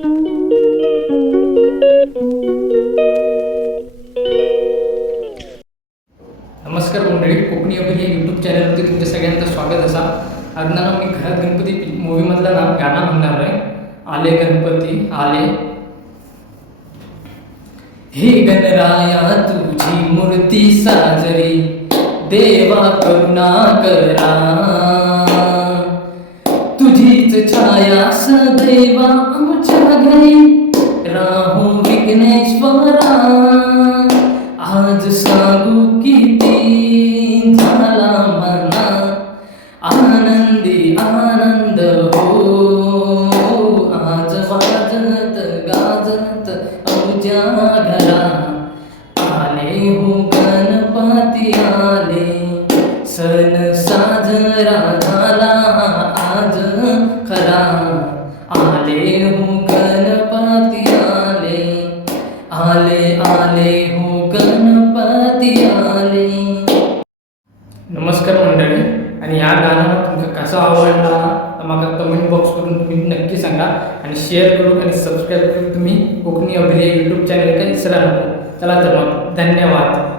नमस्कार मंडळी कोकणी अभिनय यूट्यूब चॅनलवरती तुमच्या सगळ्यांचं स्वागत असा. आज ना मी घरात गणपती मूवीमधलं ना गाणं म्हणणार आहे. आले गणपती आले. हे गणराया तुझी मूर्ती साजरी देवा करुणा करा. तुझीच छाया सदैवा राहू विघ्नेश्वरा आज सांगू किती झाला मना आनंदी आनंद हो. आज वाजत गाजत औजा घरा आले हो गणपती आले. सन साजरा झाला आज आले आले हो गणपती आले. नमस्कार मंडळी आणि या गाणं तुमका कसा आवडला तर मला कमेंट बॉक्स करून तुम्ही नक्की सांगा आणि शेअर करून आणि सबस्क्राईब करून तुम्ही कोकणी अभिनय यूट्यूब चॅनल काही विसरा नको चला तर मग धन्यवाद.